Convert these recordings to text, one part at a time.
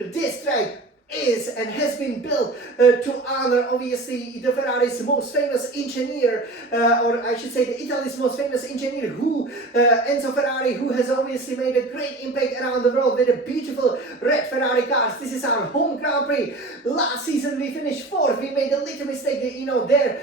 this track is and has been built to honor obviously the Ferrari's most famous engineer, or I should say the Italy's most famous engineer, Enzo Ferrari, who has obviously made a great impact around the world with a beautiful red Ferrari cars. This is our home Grand Prix. Last season we finished 4th. We made a little mistake, there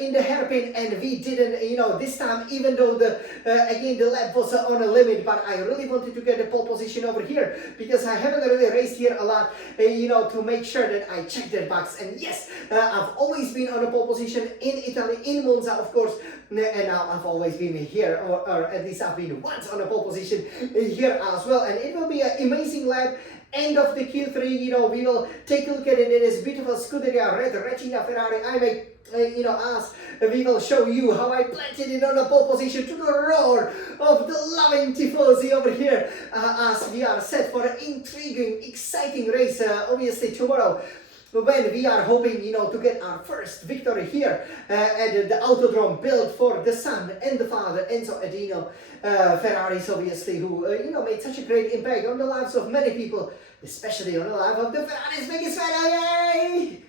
in the hairpin, and we didn't, this time, even though again the lap was on a limit, but I really wanted to get a pole position over here because I haven't really raced here a lot. To make sure that I check that box. And yes, I've always been on a pole position in Italy, in Monza, of course, and now I've always been here, or at least I've been once on a pole position here as well. And it will be an amazing lap. End of the Q3, we will take a look at it. It is beautiful Scuderia red Regina Ferrari. I make as we will show you how I planted it on a pole position to the roar of the loving Tifosi over here, as we are set for an intriguing, exciting race, obviously tomorrow, when we are hoping, to get our first victory here at the Autodromo built for the son and the father, Enzo and Dino Ferraris, obviously, who, made such a great impact on the lives of many people, especially on the life of the Ferrari's biggest fan. Yay!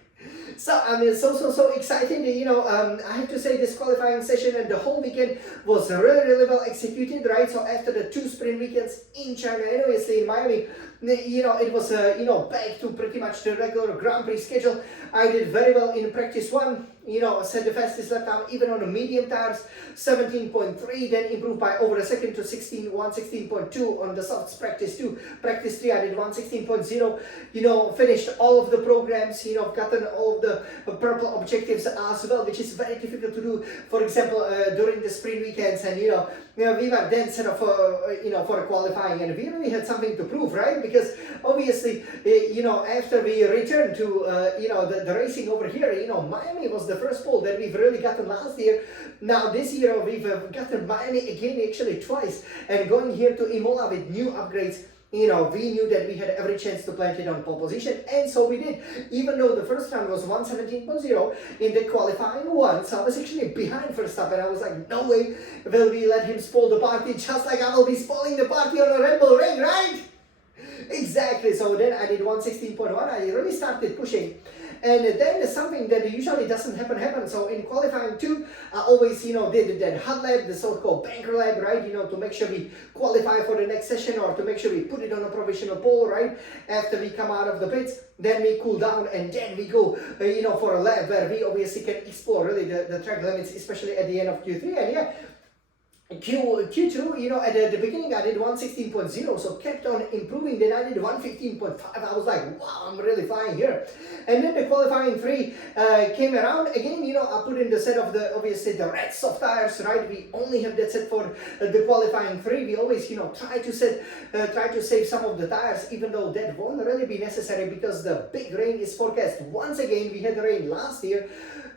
So I'm so excited. I have to say this qualifying session and the whole weekend was really well executed, right? So after the 2 sprint weekends in China and obviously in Miami, it was back to pretty much the regular Grand Prix schedule. I did very well in practice 1. Set the fastest lap time even on the medium tires, 17.3, then improved by over a second to 116.2 on the softs practice 2. Practice 3 I did 116.0, finished all of the programs, gotten all of the purple objectives as well, which is very difficult to do, for example, during the sprint weekends, and we were then set up for qualifying, and we really had something to prove, right? Because obviously, after we returned to, the racing over here, Miami was the first pole that we've really gotten last year. Now this year we've gotten Miami again, actually twice, and going here to Imola with new upgrades, we knew that we had every chance to plant it on pole position, and so we did. Even though the first round was 117.0 in the qualifying 1, so I was actually behind Verstappen. I was like, no way will we let him spoil the party, just like I will be spoiling the party on a Red Bull ring, right? Exactly. So then I did 116.1. I really started pushing. And then something that usually doesn't happen. So in qualifying 2, I always, did that hot lap, the so-called banker lap, right? To make sure we qualify for the next session, or to make sure we put it on a provisional pole, right? After we come out of the pits, then we cool down, and then we go, for a lap where we obviously can explore really the track limits, especially at the end of Q3. And yeah, Q2, at the beginning I did 116.0, so kept on improving. Then I did 115.5. I was like, wow, I'm really flying here. And then the qualifying 3 came around again. I put in the set of obviously the red soft tires, right? We only have that set for the qualifying 3. We always, try to save some of the tires, even though that won't really be necessary because the big rain is forecast. Once again, we had rain last year,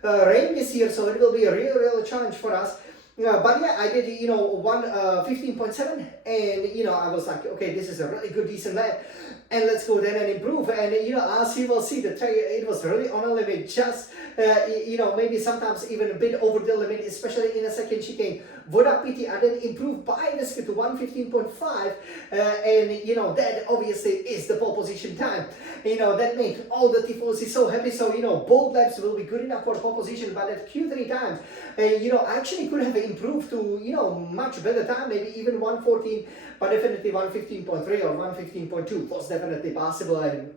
rain this year, so it will be a real challenge for us. But yeah, I did, 15.7, and, I was like, okay, this is a really good, decent lap, and let's go then and improve. And, as you will see, the track, it was really on a limit, just, maybe sometimes even a bit over the limit, especially in a second chicane. Voda pity, I then improved by the skill to 115.5, and, that obviously is the pole position time. That made all the Tifosi so happy. So, both laps will be good enough for pole position, but at Q3 time, I actually could have improved to, much better time, maybe even 114, but definitely 115.3 or 115.2 was definitely possible. And,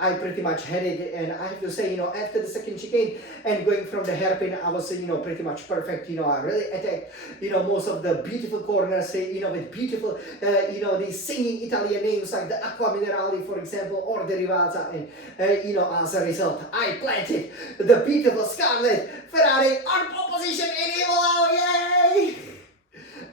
I pretty much had it, and I have to say, after the second chicane and going from the hairpin, I was, pretty much perfect. I really attacked, most of the beautiful corners, with beautiful, these singing Italian names like the Acqua Minerali, for example, or the Rivazza, and, as a result, I planted the beautiful Scarlet Ferrari on pole position in Imola, yay!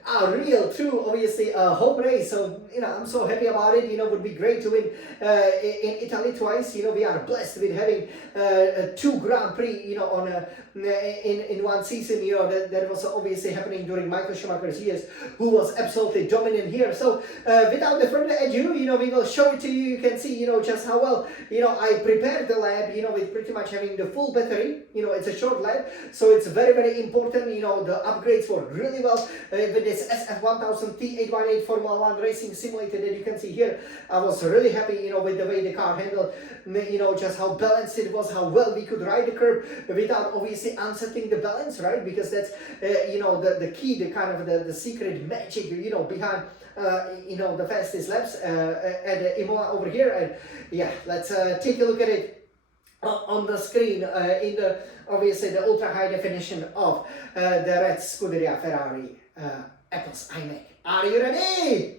A real, true, obviously, home race. So, I'm so happy about it. Would be great to win in Italy twice. We are blessed with having 2 Grand Prix, in one season. That was obviously happening during Michael Schumacher's years, who was absolutely dominant here. So, without the further ado, we will show it to you. You can see, just how well, I prepared the lab, with pretty much having the full battery. It's a short lab, so it's very important. The upgrades were really well with the It's SF1000 T818 Formula 1 Racing Simulator that you can see here. I was really happy, you know, with the way the car handled, you know, just how balanced it was, how well we could ride the curb without obviously unsettling the balance, right? Because that's, you know, the key, the kind of the secret magic, you know, behind, you know, the fastest laps at Imola over here. And yeah, let's take a look at it on the screen in the obviously the ultra high definition of the red Scuderia Ferrari Apple's iMac. Are you ready?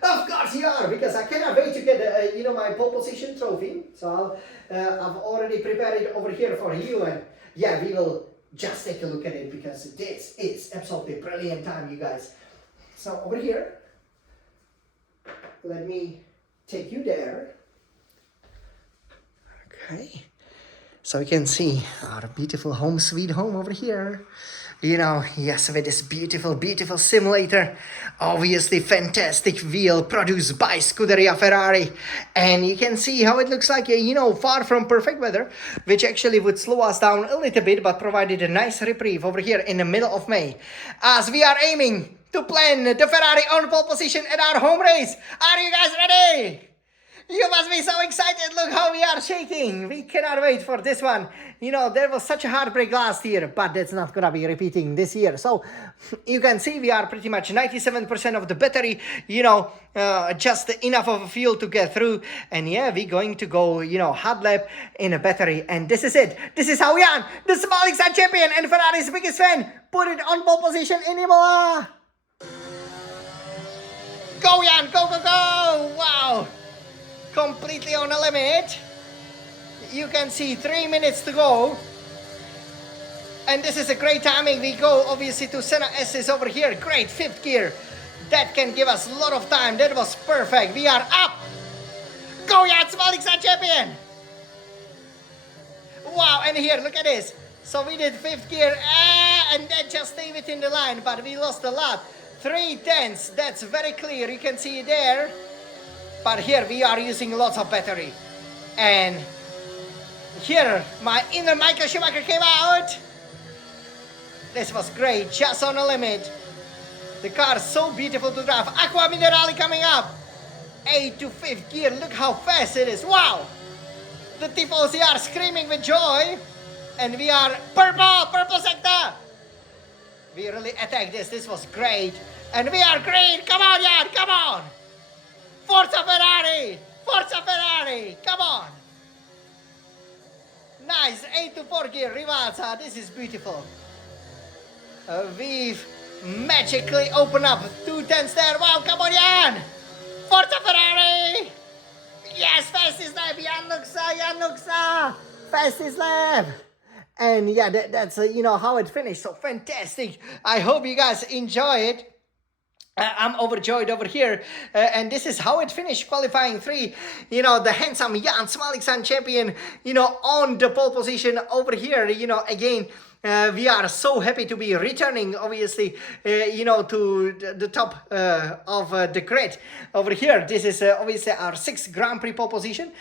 Of course you are, because I cannot wait to get you know, my pole position trophy. So I've already prepared it over here for you, and yeah, we will just take a look at it because this is absolutely brilliant time, you guys. So over here, let me take you there. Okay. So you can see our beautiful home sweet home over here. You know, yes, with this beautiful, beautiful simulator. Obviously fantastic wheel produced by Scuderia Ferrari. And you can see how it looks like, you know, far from perfect weather, which actually would slow us down a little bit, but provided a nice reprieve over here in the middle of May. As we are aiming to plan the Ferrari on pole position at our home race. Are you guys ready? You must be so excited. Look how we are shaking. We cannot wait for this one. You know, there was such a heartbreak last year, but that's not gonna be repeating this year. So you can see we are pretty much 97% of the battery, you know, just enough of fuel to get through. And yeah, we're going to go, you know, hard lap in a battery. And this is it. This is how Jan, the small Jan champion and Ferrari's biggest fan, put it on pole position in Imola. Go Jan, go, go, go. Wow. Completely on the limit. You can see 3 minutes to go. And this is a great timing. We go obviously to Senna S's over here. Great fifth gear. That can give us a lot of time. That was perfect. We are up. Go Jan, small champion. Wow, and here, look at this. So we did fifth gear and that just stayed within the line, but we lost a lot. 3/10. That's very clear. You can see it there. But here we are using lots of battery. And here my inner Michael Schumacher came out. This was great, just on the limit. The car is so beautiful to drive. Aqua Minerale coming up. 8 to 5th gear, look how fast it is. Wow. The Tifosi are screaming with joy. And we are purple sector. We really attacked this. This was great. And we are great. Come on, Jan, come on. Forza Ferrari! Forza Ferrari! Come on! Nice, 8 to 4 gear, Rivalsa, this is beautiful. We've magically opened up 2/10 there. Wow, come on, Jan! Forza Ferrari! Yes, fastest lap, Jan Luxa! Fastest lap! And yeah, that's you know, how it finished, so fantastic. I hope you guys enjoy it. I'm overjoyed over here, and this is how it finished, qualifying 3. You know, the handsome Jan Smaliksan champion, you know, on the pole position over here. You know, again, we are so happy to be returning, obviously, you know, to the top of the grid over here. This is obviously our 6th Grand Prix pole position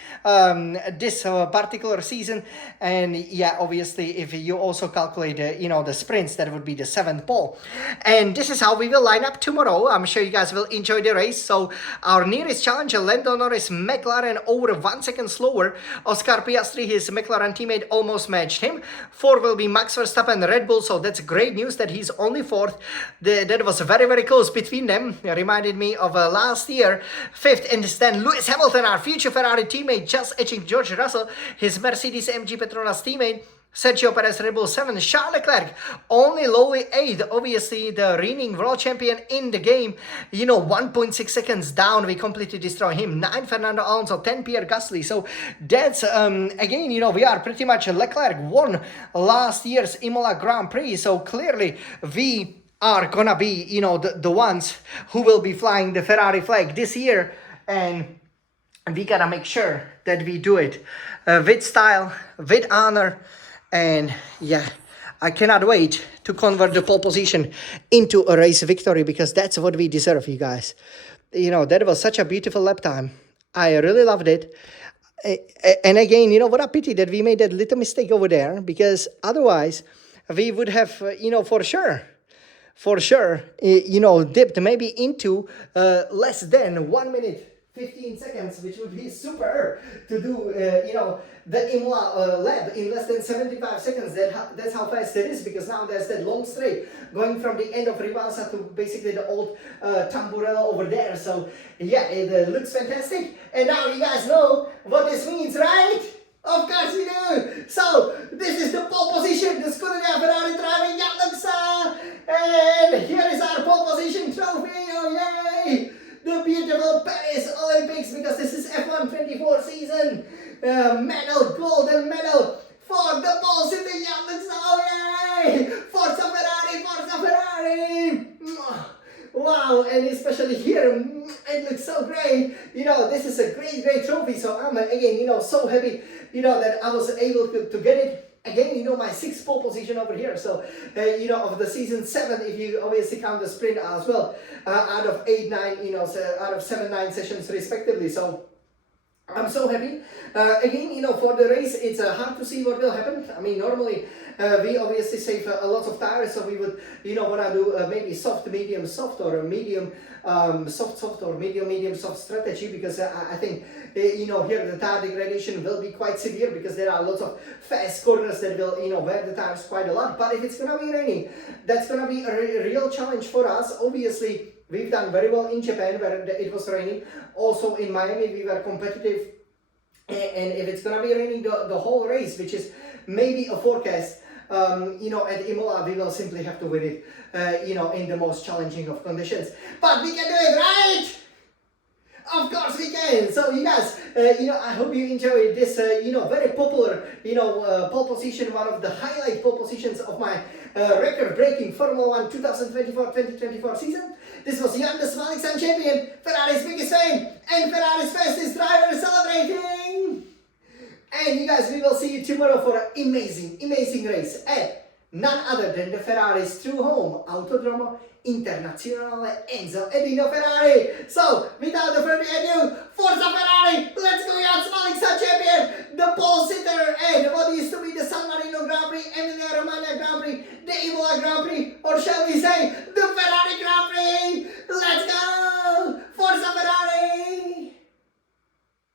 this particular season. And yeah, obviously, if you also calculate, you know, the sprints, that would be the 7th pole. And this is how we will line up tomorrow. I'm sure you guys will enjoy the race. So our nearest challenger, Lando Norris, McLaren, over 1 second slower. Oscar Piastri, his McLaren teammate, almost matched him. 4 will be Max Verstappen, Red Bull, so that's great news that he's only 4th. That was very, very close between them. It reminded me of last year. 5th and then Lewis Hamilton, our future Ferrari teammate, just edging George Russell, his Mercedes MG Petronas teammate. Sergio Perez, Red Bull 7, Charles Leclerc, only lowly 8th, obviously the reigning world champion in the game, you know, 1.6 seconds down, we completely destroy him. 9, Fernando Alonso, 10, Pierre Gasly. So that's, again, you know, we are pretty much, Leclerc won last year's Imola Grand Prix, so clearly we are gonna be, you know, the ones who will be flying the Ferrari flag this year, and we gotta make sure that we do it with style, with honor. And yeah, I cannot wait to convert the pole position into a race victory, because that's what we deserve, you guys. You know, that was such a beautiful lap time. I really loved it. And again, you know, what a pity that we made that little mistake over there, because otherwise we would have, you know, for sure for sure, dipped maybe into less than 1 minute 15 seconds, which would be super to do, the Imola lap in less than 75 seconds. That's how fast it is, because now there's that long straight going from the end of Rivalsa to basically the old Tamburello over there. So yeah, it looks fantastic. And now you guys know what this means, right? Of course we do! So, this is the pole position, the Scuderia Ferrari driving Alexa! And here is our pole position trophy, oh yay! The beautiful Paris Olympics, because this is F1 24 season! Medal, golden medal for the pole sitting Alexa, oh yay! Forza Ferrari, Forza Ferrari! Wow, and especially here, it looks so great. This is a great trophy. So I'm again, so happy, that I was able to get it. Again, my 6th pole position over here. So, of the season 7, if you obviously count the sprint as well, out of 8, 9, so out of 7, 9 sessions respectively. So I'm so happy. Again, for the race, it's hard to see what will happen. I mean, normally we obviously save a lot of tires, so we would, want to do maybe soft, medium, soft, or a medium, soft, or medium, soft strategy, because I think, here the tire degradation will be quite severe, because there are lots of fast corners that will, wear the tires quite a lot. But if it's going to be raining, that's going to be a real challenge for us. Obviously, we've done very well in Japan, where it was raining. Also in Miami, we were competitive. And if it's going to be raining the whole race, which is maybe a forecast, at Imola, we will simply have to win it, in the most challenging of conditions. But we can do it, right? Of course we can. So you guys, I hope you enjoyed this, very popular, pole position, one of the highlight pole positions of my record-breaking Formula 1 2024-2024 season. This was Jan, the Smalixan champion, Ferrari's biggest fan, and Ferrari's fastest driver celebrating. And you guys, we will see you tomorrow for an amazing race at none other than the Ferrari's true home, Autodromo Internazionale Enzo and Dino Ferrari. So, without further ado, Forza Ferrari!